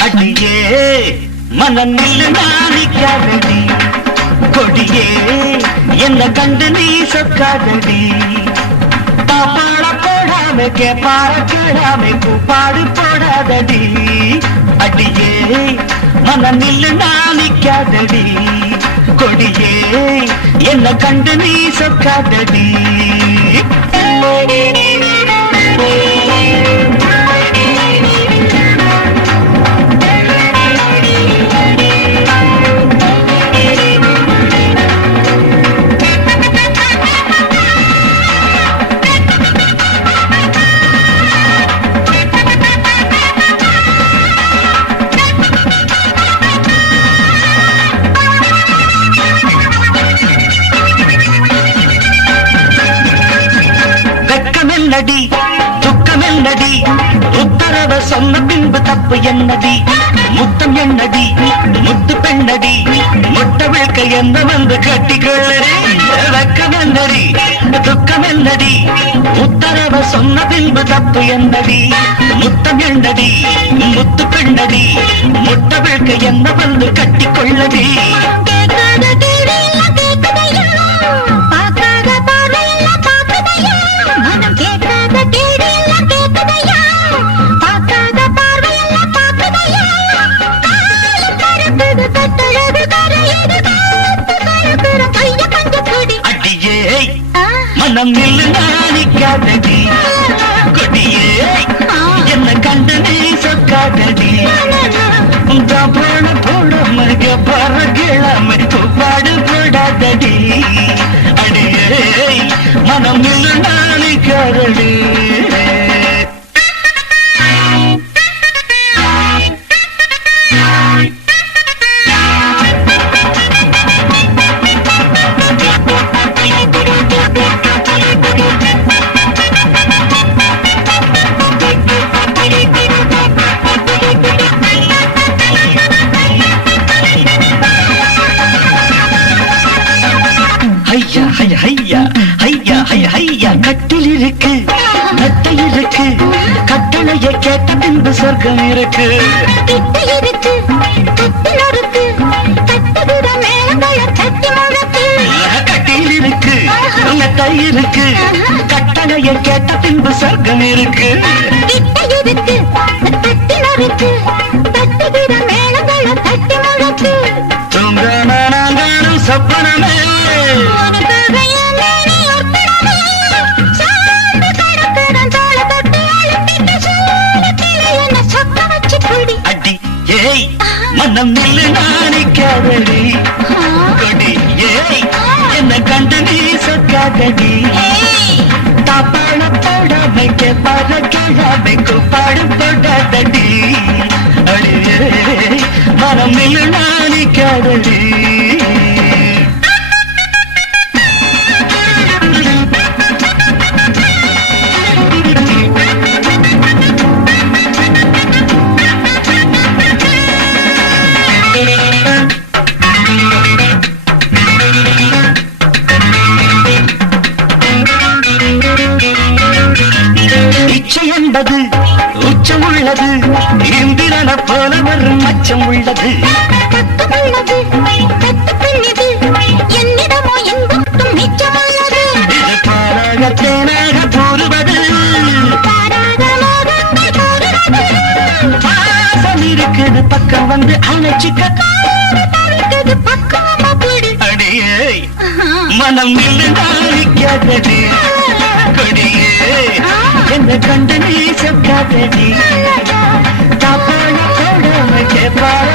அடியே மனம் நில்லு நாணிக்காதடி கொடியே என்ன கண்டு நீ சொக்காதடி பாப்பாட போடாம கேப்பார கேடாம கூப்பாடு போடாதடி. அடியே மனம் நில்லு நாணிக்காதடி கொடியே என்ன கண்டு நீ சொக்காதடி என்னடி? துக்கம் என்னடி? உத்தரவ சொன்ன பின்பு தப்பு என்னடி? முத்தம் என்னடி? முத்து பெண்ணடி? முட்ட விழ்க்க என்ன வந்து கட்டிக்கொள்ளடி துக்கம் என்னடி? உத்தரவ சொன்ன பின்பு தப்பு என்னடி? முத்தம் என்னடி? முத்து பெண்ணடி? முட்ட விழ்க்க என்ன வந்து கட்டிக்கொள்ளடி மனம் நில்லு நாணிக்காதடி கொடியே என்ன கண்டு நீ சொக்காதடி தான் போட போட மக பறகிழமை பாடு போடாதடி. அடியே மனம் இருக்கு. நட்டை இருக்கு. கட்டளைய கேட்ட பின்பு சொர்க்கம் இருக்கு. கிட்ட இருக்கு, கட்டி நொறுக்கு, கட்டுகிற மேளங்களை தட்டி முழக்கு. கட்டில் இருக்கு. நட்டை இருக்கு. கட்டளைய கேட்ட பின்பு சொர்க்கம் இருக்கு. மனம் நில்லு நாணிக்காதடி கொடி ஏய் என்ன கண்டு நீ சொக்காதடி ஏய், தாப்பாட போடாம கேப்பாட கேளாம பாடு போடாதடி அடியே மனம் நில்லு நாணிக்காதடி இச்சை என்பது உச்சம் உள்ளது இந்திரன போல வரும் அச்சம் உள்ளது தேனாக. பாசம் இருக்குது பக்கம் வந்து அணைச்சிக்க பிடி. அடியே மனம் நாளிக்காதடி கொடியே என்ன கண்டு நீ சொக்காதடி தாப்பாட போடாம கேப்பாட